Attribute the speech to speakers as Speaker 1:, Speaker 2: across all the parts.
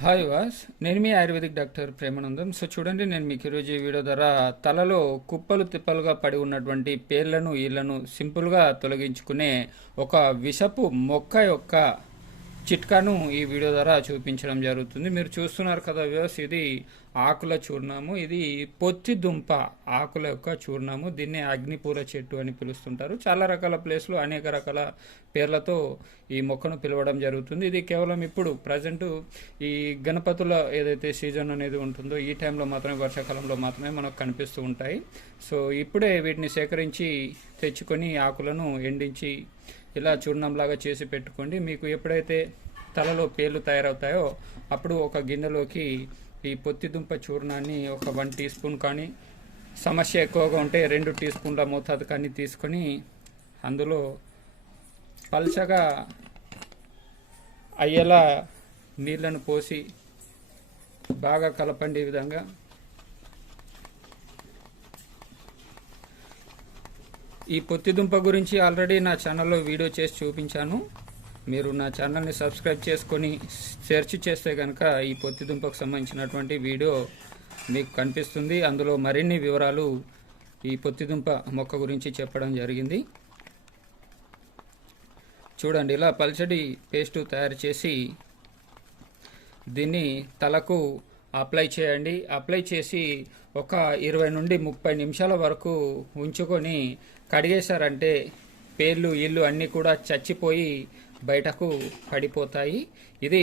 Speaker 1: Hi వాస్ నేను మీ ఆయుర్వేదిక్ డాక్టర్ ప్రేమానందం. సో చూడండి నేను మీకు ఈరోజు ఈ వీడియో ద్వారా తలలో కుప్పలు తిప్పలుగా పడి ఉన్నటువంటి పేర్లను ఈళ్ళను సింపుల్గా తొలగించుకునే ఒక విషపు మొక్క యొక్క చిట్కాను ఈ వీడియో ద్వారా చూపించడం జరుగుతుంది. మీరు చూస్తున్నారు కదా వ్యూస్ ఇది ఆకుల చూర్ణము. ఇది పొత్తి దుంప ఆకుల యొక్క చూర్ణము. దీన్ని అగ్నిపూల చెట్టు అని పిలుస్తుంటారు. చాలా రకాల ప్లేస్లో అనేక రకాల పేర్లతో ఈ మొక్కను పిలవడం జరుగుతుంది. ఇది కేవలం ఇప్పుడు ప్రజెంట్ ఈ గణపతుల ఏదైతే సీజన్ అనేది ఉంటుందో ఈ టైంలో మాత్రమే వర్షాకాలంలో మాత్రమే మనకు కనిపిస్తూ ఉంటాయి. సో ఇప్పుడే వీటిని సేకరించి తెచ్చుకొని ఆకులను ఎండించి ఇలా చూర్ణంలాగా చేసి పెట్టుకోండి. మీకు ఎప్పుడైతే తలలో పేర్లు తయారవుతాయో అప్పుడు ఒక గిన్నెలోకి ఈ పొత్తిదుంప చూర్ణాన్ని ఒక వన్ టీ స్పూన్ కానీ సమస్య ఎక్కువగా ఉంటే రెండు టీ స్పూన్ల మోతాదు కానీ తీసుకొని అందులో పల్చగా అయ్యేలా నీళ్ళను పోసి బాగా కలపండి ఈ విధంగా. ఈ పొత్తిదుంప గురించి ఆల్రెడీ నా ఛానల్లో వీడియో చేసి చూపించాను. మీరు నా ఛానల్ని సబ్స్క్రైబ్ చేసుకొని సెర్చ్ చేస్తే కనుక ఈ పొత్తిదుంపకు సంబంధించినటువంటి వీడియో మీకు కనిపిస్తుంది. అందులో మరిన్ని వివరాలు ఈ పొత్తిదుంప మొక్క గురించి చెప్పడం జరిగింది. చూడండి ఇలా పల్చడి పేస్టు తయారు చేసి దీన్ని తలకు అప్లై చేయండి. అప్లై చేసి ఒక ఇరవై నుండి ముప్పై నిమిషాల వరకు ఉంచుకొని కడిగేశారంటే పేర్లు ఇల్లు అన్నీ కూడా చచ్చిపోయి బయటకు పడిపోతాయి. ఇది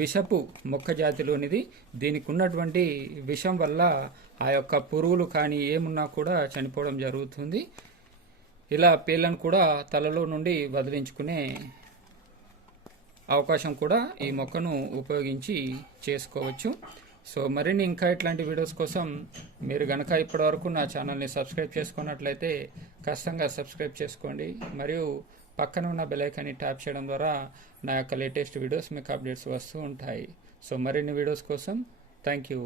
Speaker 1: విషపు మొక్క జాతిలోనిది దీనికి ఉన్నటువంటి విషం వల్ల ఆ యొక్క పురుగులు కానీ ఏమున్నా కూడా చనిపోవడం జరుగుతుంది. ఇలా పేర్లను కూడా తలలో నుండి వదిలించుకునే అవకాశం కూడా ఈ మొక్కను ఉపయోగించి చేసుకోవచ్చు. సో మరిన్ని ఇంకా ఇట్లాంటి వీడియోస్ కోసం మీరు గనక ఇప్పటివరకు నా ఛానల్ని సబ్స్క్రైబ్ చేసుకున్నట్లయితే ఖచ్చితంగా సబ్స్క్రైబ్ చేసుకోండి. మరియు పక్కన ఉన్న బెలైకాన్ని ట్యాప్ చేయడం ద్వారా నా యొక్క లేటెస్ట్ వీడియోస్ మీకు అప్డేట్స్ వస్తూ ఉంటాయి. సో మరిన్ని వీడియోస్ కోసం థ్యాంక్ యూ